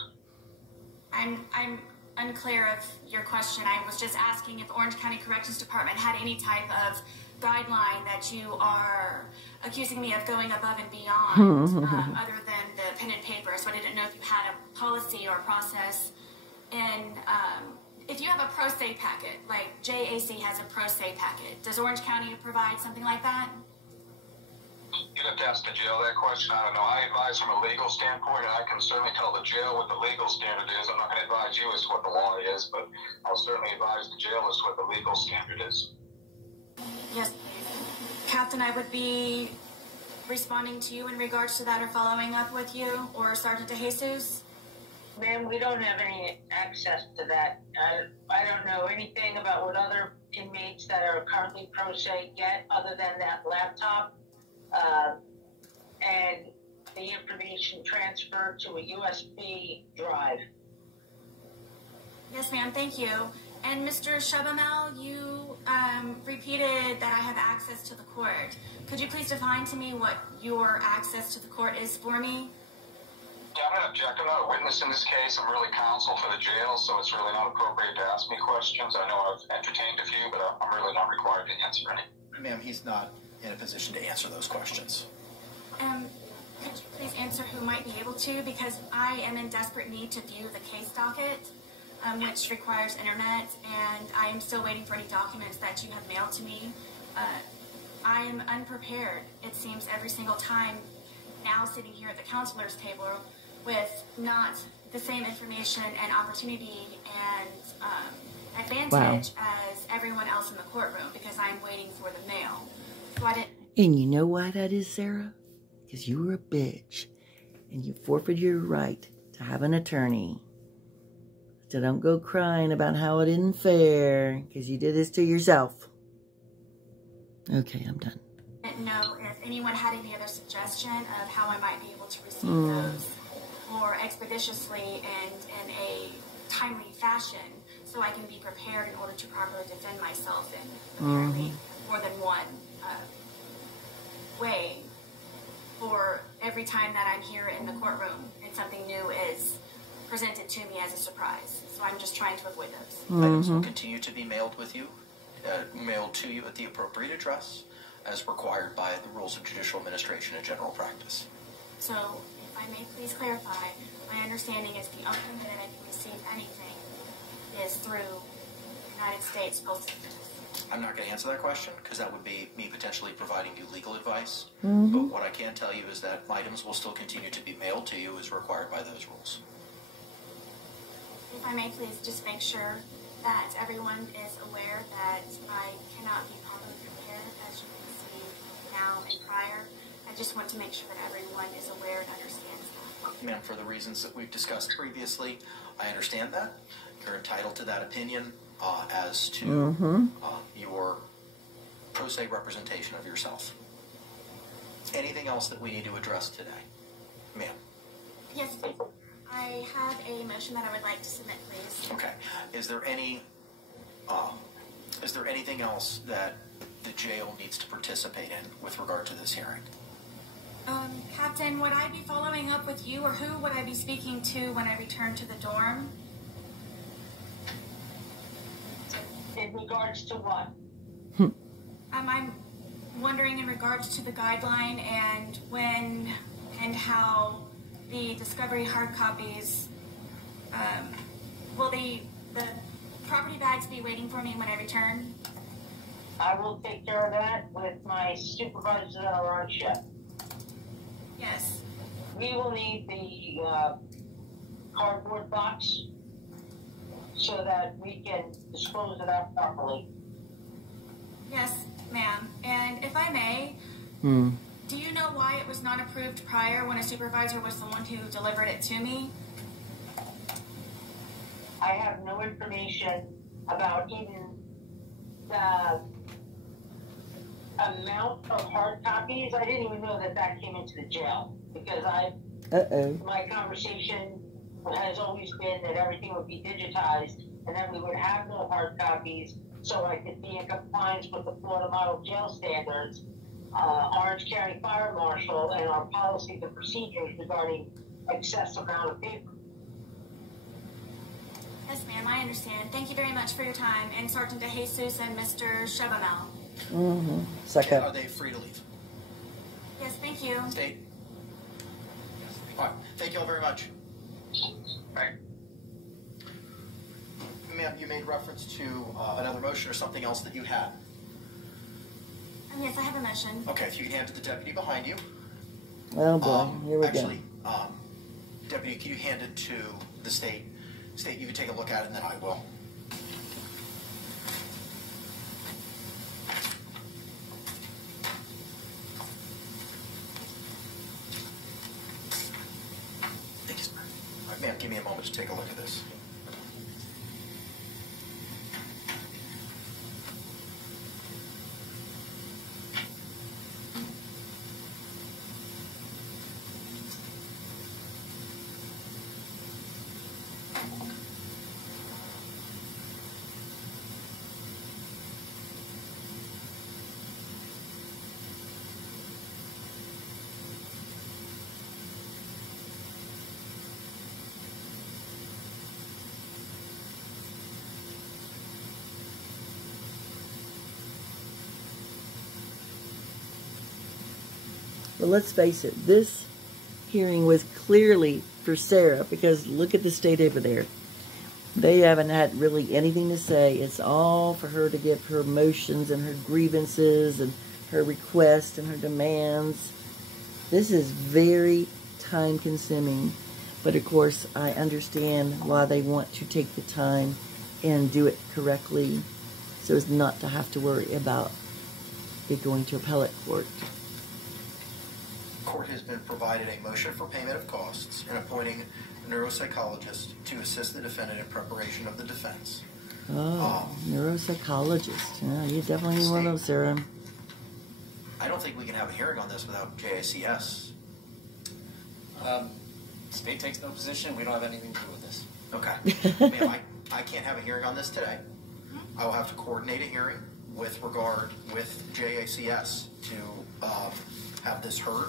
I'm unclear of your question. I was just asking if Orange County Corrections Department had any type of guideline that you are accusing me of going above and beyond, other than the pen and paper. So I didn't know if you had a policy or process. And if you have a pro se packet, like JAC has a pro se packet, does Orange County provide something like that? You'd have to ask the jail that question. I don't know. I advise from a legal standpoint, and I can certainly tell the jail what the legal standard is. I'm not going to advise you as to what the law is, but I'll certainly advise the jail as to what the legal standard is. Yes, please. Captain, I would be responding to you in regards to that, or following up with you, or Sergeant DeJesus. Ma'am, we don't have any access to that. I don't know anything about what other inmates that are currently pro se get, other than that laptop and the information transferred to a USB drive. Yes, ma'am. Thank you. And Mr. Chevamel, you repeated that I have access to the court. Could you please define to me what your access to the court is for me? Yeah, I'm going to object. I'm not a witness in this case. I'm really counsel for the jail, so it's really not appropriate to ask me questions. I know I've entertained a few, but I'm really not required to answer any. Ma'am, he's not in a position to answer those questions. Could you please answer who might be able to? Because I am in desperate need to view the case docket, which requires internet, and I am still waiting for any documents that you have mailed to me. I am unprepared, it seems, every single time now sitting here at the counselor's table with not the same information and opportunity and advantage as everyone else in the courtroom because I'm waiting for the mail. So I didn't... And you know why that is, Sarah? Because you were a bitch and you forfeited your right to have an attorney. So don't go crying about how it isn't fair because you did this to yourself. Okay, I'm done. I didn't know if anyone had any other suggestion of how I might be able to receive those more expeditiously and in a timely fashion so I can be prepared in order to properly defend myself in apparently more than one way for every time that I'm here in the courtroom and something new is presented to me as a surprise. So I'm just trying to avoid those. Items will continue to be mailed to you at the appropriate address as required by the rules of judicial administration and general practice. So, if I may please clarify, my understanding is the only way that I can receive anything is through United States Postal Service. I'm not going to answer that question because that would be me potentially providing you legal advice. But what I can tell you is that items will still continue to be mailed to you as required by those rules. If I may please just make sure that everyone is aware that I cannot be properly prepared as you can see now and prior. I just want to make sure that everyone is aware and understands that. Ma'am, for the reasons that we've discussed previously, I understand that. You're entitled to that opinion as to your pro se representation of yourself. Anything else that we need to address today? Ma'am. Yes, please. I have a motion that I would like to submit, please. Okay. Is there anything else that the jail needs to participate in with regard to this hearing? Captain, would I be following up with you, or who would I be speaking to when I return to the dorm? In regards to what? I'm wondering in regards to the guideline and when and how the discovery hard copies, will the property bags be waiting for me when I return? I will take care of that with my supervisors that are on shift. Yes. We will need the cardboard box so that we can dispose of that properly. Yes, ma'am. And if I may, do you know why it was not approved prior when a supervisor was the one who delivered it to me? I have no information about even the amount of hard copies. I didn't even know that that came into the jail because my conversation has always been that everything would be digitized and then we would have no hard copies so I could be in compliance with the Florida Model Jail Standards, Orange County Fire Marshal, and our policies and procedures regarding excess amount of paper. Yes, ma'am, I understand. Thank you very much for your time. And Sergeant DeJesus and Mr. Chevamel. Suck Are up. they free to leave? Yes, thank you. State. All right. Thank you all very much. Right. Ma'am, you made reference to another motion or something else that you had. Yes, I have a motion. Okay, if you can hand to the deputy behind you. Oh boy, here we Actually, deputy, can you hand it to the state? State, you can take a look at it and then I will. Thank you, sir. All right, ma'am, give me a moment to take a look at this. But let's face it, this hearing was clearly for Sarah, because look at the state over there. They haven't had really anything to say. It's all for her to give her motions and her grievances and her requests and her demands. This is very time-consuming. But of course, I understand why they want to take the time and do it correctly, so as not to have to worry about it going to appellate court. Court has been provided a motion for payment of costs and appointing a neuropsychologist to assist the defendant in preparation of the defense. Oh, neuropsychologist. Yeah, you definitely need one of those, Sarah. I don't think we can have a hearing on this without JACS. State takes no position. We don't have anything to do with this. Okay. Ma'am, I can't have a hearing on this today. I will have to coordinate a hearing with regard with JACS to have this heard,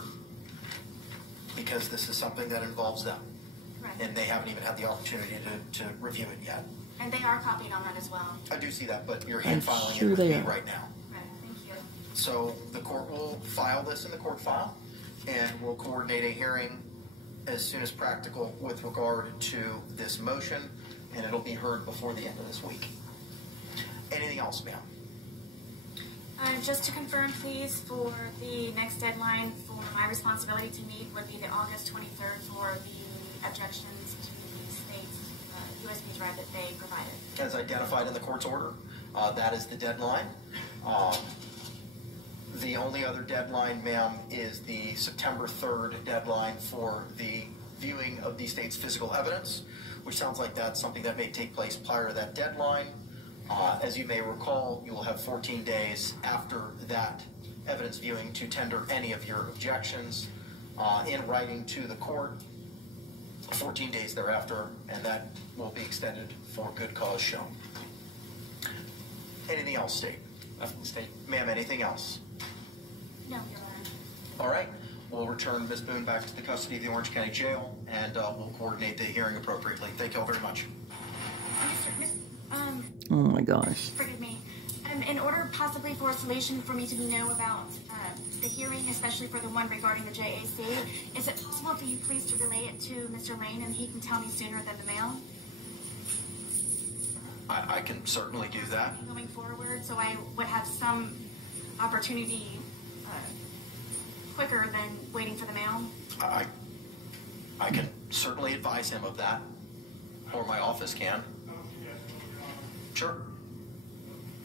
because this is something that involves them. Right. And they haven't even had the opportunity to review it yet. And they are copied on that as well. I do see that, but you're hand filing sure it with they me are. right now. Right, thank you. So the court will file this in the court file, and we'll coordinate a hearing as soon as practical with regard to this motion, and it'll be heard before the end of this week. Anything else, ma'am? Just to confirm, please, for the next deadline for my responsibility to meet would be the August 23rd for the objections to the state's USB drive that they provided. As identified in the court's order, that is the deadline. The only other deadline, ma'am, is the September 3rd deadline for the viewing of the state's physical evidence, which sounds like that's something that may take place prior to that deadline. As you may recall, you will have 14 days after that evidence viewing to tender any of your objections in writing to the court, 14 days thereafter, and that will be extended for good cause shown. Anything else, State? Nothing, State. Ma'am, anything else? No, Your Honor. All right. We'll return Ms. Boone back to the custody of the Orange County Jail, and we'll coordinate the hearing appropriately. Thank you all very much. Oh my gosh. Forgive me. In order possibly for a solution for me to know about the hearing, especially for the one regarding the JAC, is it possible for you please to relay it to Mr. Lane and he can tell me sooner than the mail? I can certainly do that. Going forward, so I would have some opportunity quicker than waiting for the mail? I can certainly advise him of that, or my office can. Sure.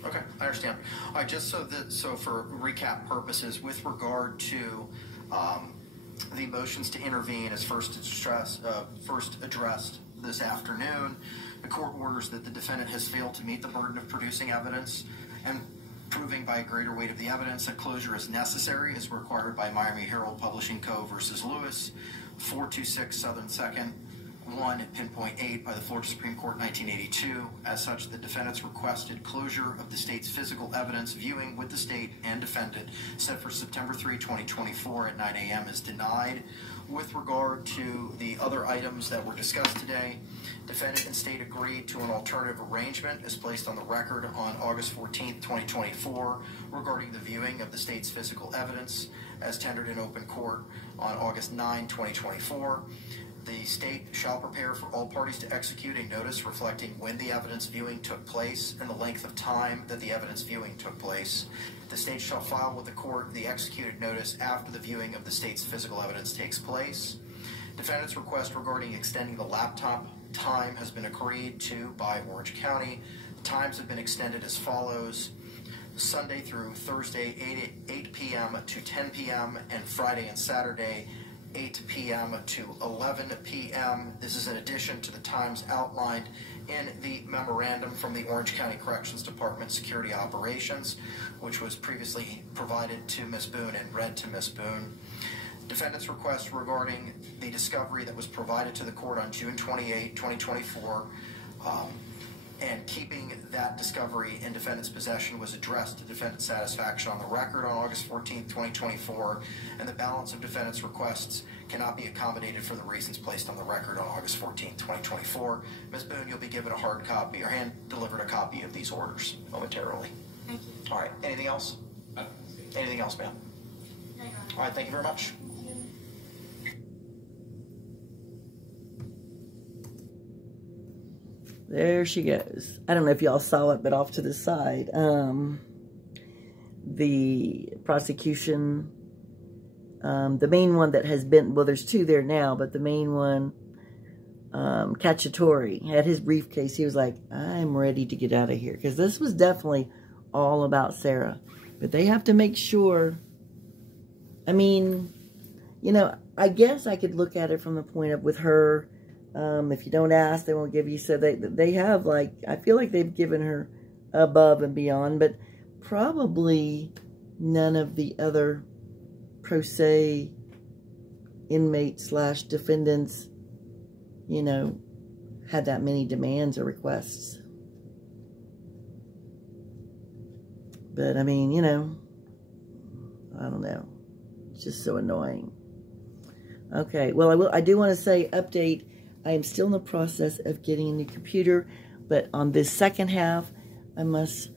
Okay, I understand. All right, just so for recap purposes, with regard to the motions to intervene as first addressed this afternoon, the court orders that the defendant has failed to meet the burden of producing evidence and proving by a greater weight of the evidence that closure is necessary as required by Miami Herald Publishing Co. versus Lewis, 426 Southern 2nd, 1 pinpoint 8 by the Florida Supreme Court 1982. As such, the defendant's requested closure of the state's physical evidence viewing with the state and defendant set for September 3, 2024 at 9 a.m. is denied. With regard to the other items that were discussed today, defendant and state agreed to an alternative arrangement as placed on the record on August 14, 2024 regarding the viewing of the state's physical evidence as tendered in open court on August 9, 2024. The state shall prepare for all parties to execute a notice reflecting when the evidence viewing took place and the length of time that the evidence viewing took place. The state shall file with the court the executed notice after the viewing of the state's physical evidence takes place. Defendant's request regarding extending the laptop time has been agreed to by Orange County. The times have been extended as follows: Sunday through Thursday, 8 p.m. to 10 p.m., and Friday and Saturday, 8 p.m. to 11 p.m. This is in addition to the times outlined in the memorandum from the Orange County Corrections Department Security Operations, which was previously provided to Ms. Boone and read to Ms. Boone. Defendant's request regarding the discovery that was provided to the court on June 28, 2024, and keeping that discovery in defendant's possession was addressed to defendant's satisfaction on the record on August 14, 2024, and the balance of defendant's requests cannot be accommodated for the reasons placed on the record on August 14, 2024. Ms. Boone, you'll be given a hard copy or hand-delivered a copy of these orders momentarily. Thank you. All right, anything else? Anything else, ma'am? No, Your Honor. All right, thank you very much. There she goes. I don't know if y'all saw it, but off to the side, the prosecution, the main one that has been, well, there's two there now, but the main one, Cacciatore, had his briefcase. He was like, I'm ready to get out of here. Because this was definitely all about Sarah. But they have to make sure, I mean, you know, I guess I could look at it from the point of with her, if you don't ask, they won't give you. So they have, like, I feel like they've given her above and beyond, but probably none of the other pro se inmates / defendants, you know, had that many demands or requests. But, I mean, you know, I don't know. It's just so annoying. Okay, well, I do want to say, update, I am still in the process of getting a new computer, but on this second half, I must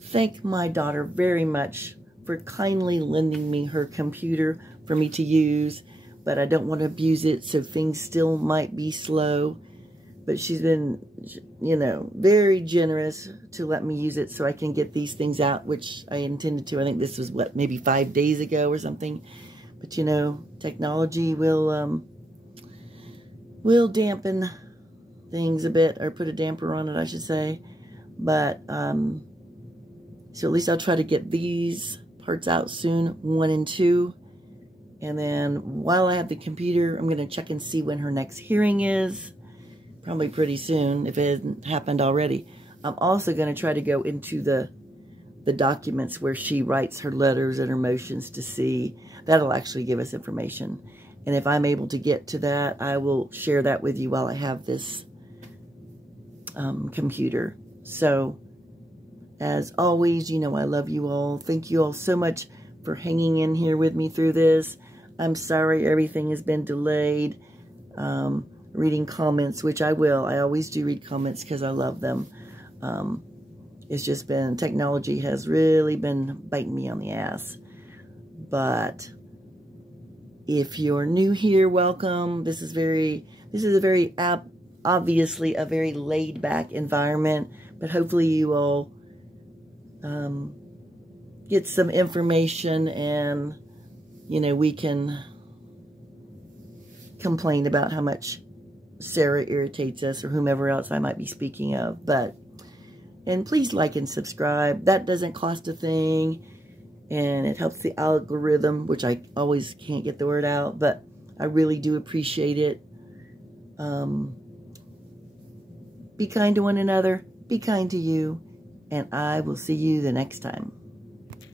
thank my daughter very much for kindly lending me her computer for me to use, but I don't want to abuse it, so things still might be slow. But she's been, you know, very generous to let me use it so I can get these things out, which I intended to. I think this was, what, maybe 5 days ago or something. But, you know, technology will dampen things a bit, or put a damper on it, I should say. But, so at least I'll try to get these parts out soon, 1 and 2. And then while I have the computer, I'm going to check and see when her next hearing is. Probably pretty soon, if it hasn't happened already. I'm also going to try to go into the documents where she writes her letters and her motions to see. That'll actually give us information. And if I'm able to get to that, I will share that with you while I have this computer. So, as always, you know I love you all. Thank you all so much for hanging in here with me through this. I'm sorry everything has been delayed. Reading comments, which I will. I always do read comments because I love them. It's just been, technology has really been biting me on the ass. But if you're new here, welcome. This is a very obviously a very laid back environment, but hopefully you will get some information, and you know, we can complain about how much Sarah irritates us, or whomever else I might be speaking of. And please like and subscribe. That doesn't cost a thing, and it helps the algorithm, which I always can't get the word out, but I really do appreciate it. Be kind to one another, be kind to you, and I will see you the next time.